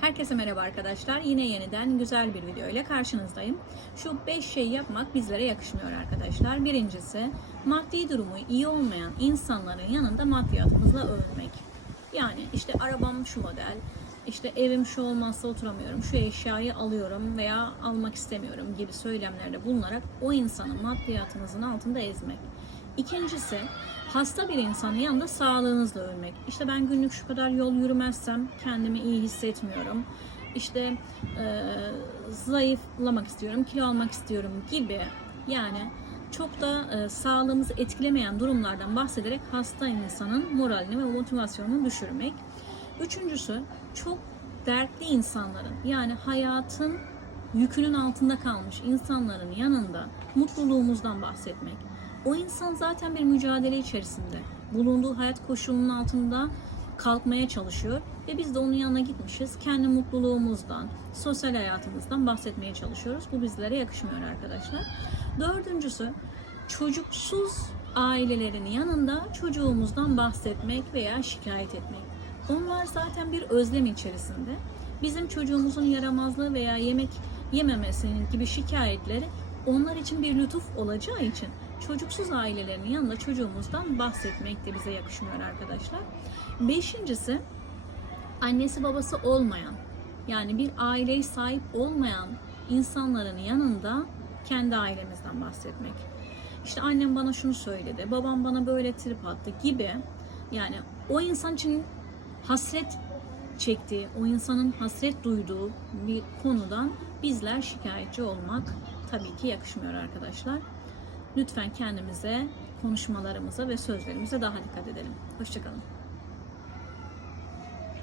Herkese merhaba arkadaşlar. Yine yeniden güzel bir video ile karşınızdayım. Şu 5 şey yapmak bizlere yakışmıyor arkadaşlar. Birincisi maddi durumu iyi olmayan insanların yanında maddiyatımızla övünmek. Yani işte arabam şu model, işte evim şu olmazsa oturamıyorum, şu eşyayı alıyorum veya almak istemiyorum gibi söylemlerde bulunarak o insanı maddiyatımızın altında ezmek. İkincisi hasta bir insanın yanında sağlığınızla övünmek. İşte ben günlük şu kadar yol yürümezsem kendimi iyi hissetmiyorum. İşte e, zayıflamak istiyorum, kilo almak istiyorum gibi yani çok da e, sağlığımızı etkilemeyen durumlardan bahsederek hasta insanın moralini ve motivasyonunu düşürmek. Üçüncüsü çok dertli insanların yani hayatın yükünün altında kalmış insanların yanında mutluluğumuzdan bahsetmek. O insan zaten bir mücadele içerisinde. Bulunduğu hayat koşulunun altında kalkmaya çalışıyor ve biz de onun yanına gitmişiz. Kendi mutluluğumuzdan, sosyal hayatımızdan bahsetmeye çalışıyoruz. Bu bizlere yakışmıyor arkadaşlar. Dördüncüsü çocuksuz ailelerin yanında çocuğumuzdan bahsetmek veya şikayet etmek. Onlar zaten bir özlem içerisinde. Bizim çocuğumuzun yaramazlığı veya yemek yememesinin gibi şikayetleri onlar için bir lütuf olacağı için çocuksuz ailelerin yanında çocuğumuzdan bahsetmek de bize yakışmıyor arkadaşlar. Beşincisi annesi babası olmayan yani bir aileye sahip olmayan insanların yanında kendi ailemizden bahsetmek. İşte annem bana şunu söyledi, babam bana böyle trip attı gibi yani o insan için hasret çektiği, o insanın hasret duyduğu bir konudan bizler şikayetçi olmak tabii ki yakışmıyor arkadaşlar. Lütfen kendimize, konuşmalarımıza ve sözlerimize daha dikkat edelim. Hoşçakalın.